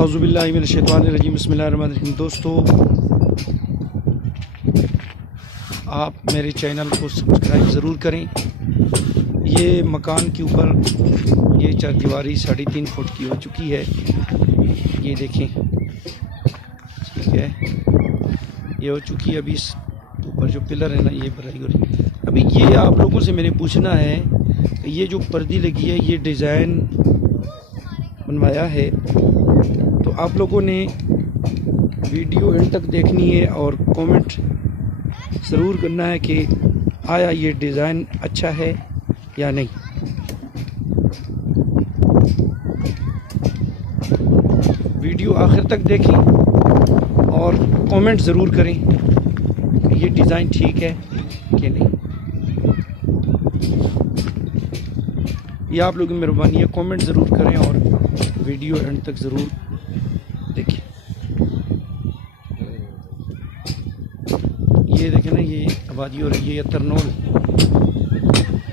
औज़ुबिल्लाहि मिनश्शैतानिर्रजीम बिस्मिल्लाहिर्रहमानिर्रहीम। दोस्तों, आप मेरे चैनल को सब्सक्राइब ज़रूर करें। ये मकान के ऊपर ये चारदीवारी 3.5 फुट की हो चुकी है। ये देखें, ठीक है, ये हो चुकी है। अभी इस ऊपर जो पिलर है ना, ये भराई हो रही। अभी ये आप लोगों से मैंने पूछना है, ये जो पर्दी लगी है, ये डिज़ाइन बनवाया है, तो आप लोगों ने वीडियो एंड तक देखनी है और कमेंट ज़रूर करना है कि आया ये डिज़ाइन अच्छा है या नहीं। वीडियो आखिर तक देखें और कमेंट ज़रूर करें कि ये डिज़ाइन ठीक है कि नहीं। ये आप लोगों की मेहरबानी है, कमेंट ज़रूर करें और वीडियो एंड तक ज़रूर देखें। ये देखें ना, ये आबादी हो रही है तरनोल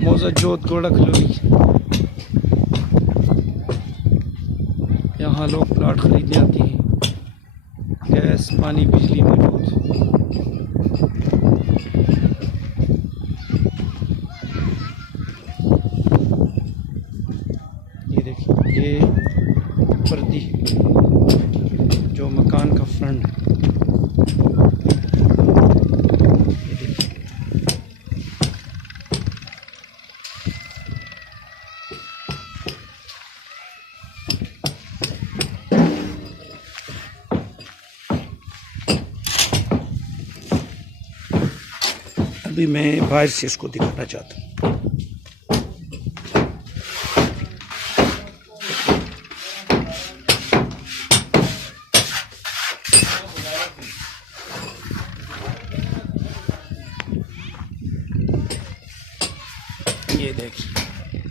मौजा जोत गोड़ा खलोरी। यहाँ लोग प्लाट खरीदने आते हैं। गैस, पानी, बिजली मौजूद। ये देखिए, ये पर्दी जो मकान का फ्रंट, ये देखिए। अभी मैं बाहर से इसको दिखाना चाहता हूँ। ये देखिए,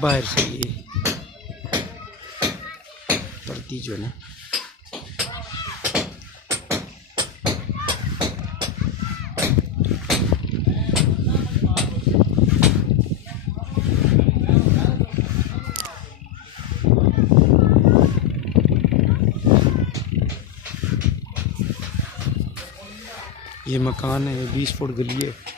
बाहर से ये पर्दी जो है ना, ये मकान है, 20 फुट गली है।